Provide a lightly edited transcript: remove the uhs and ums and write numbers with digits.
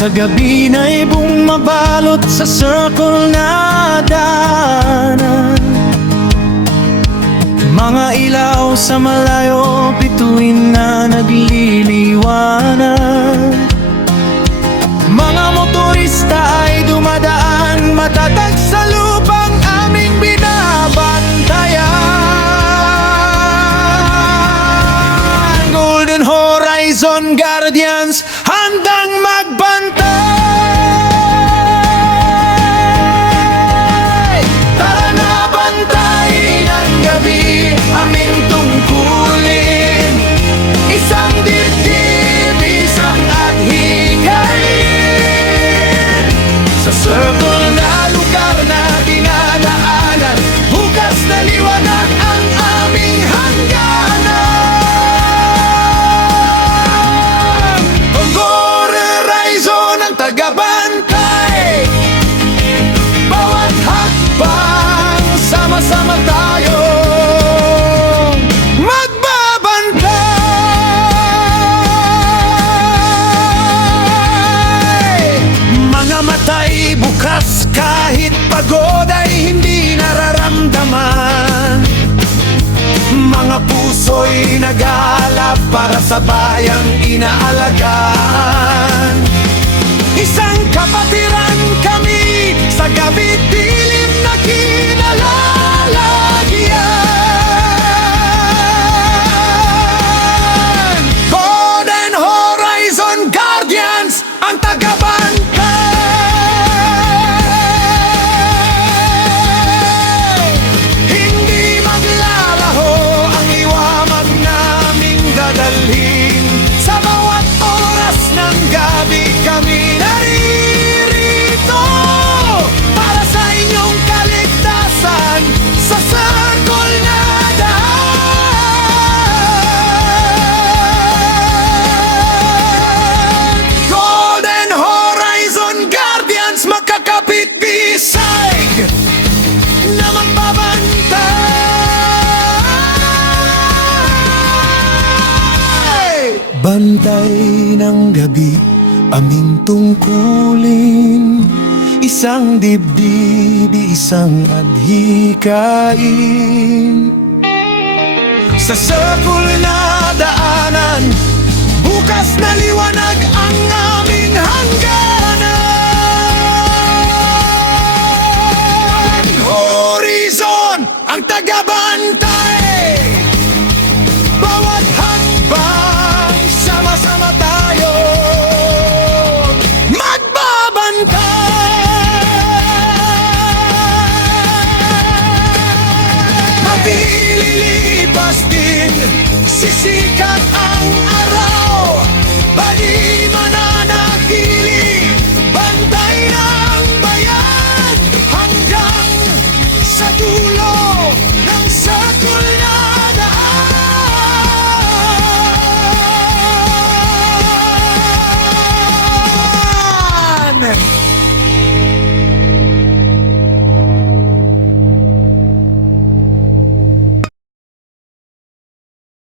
Sa gabi na'y bumabalot sa circle na daanan, mga ilaw sa malayo, bituin na nagliliwanag. Mga motorista ay dumadaan, matatag sa lupang aming binabantayan. Golden Horizon Guardians, handang magbantay. Tara na, bantayin ang gabi, aming tungkulin. Isang dibdib, isang adhikain. Sa circle na lugar na dinadaanan, bukas na liwanag ang aming hangganan. Horizon ang tagabantay, bawat hakbang sama-sama tayo magbabantay. Mga matay bukas, kahit pagod ay hindi nararamdaman. Mga puso'y nag-aalap para sa bayang inaalagaan. Isang kapatiran kami sa gabi dilim na kinalalagyan. Golden Horizon Guardians, ang tagabantay. Hindi maglalaho ang iwamag naming dadalhin. Sa bawat oras ng gabi kami naririto para sa inyong kaligtasan. Sa circle na daan, Golden Horizon Guardians, makakapit bisay na magbabantay. Bantay ng gabi, aming tungkulin. Isang dibdib, isang adhikain. Sa circle na daanan, bukas na liwanag ang aming hangganan.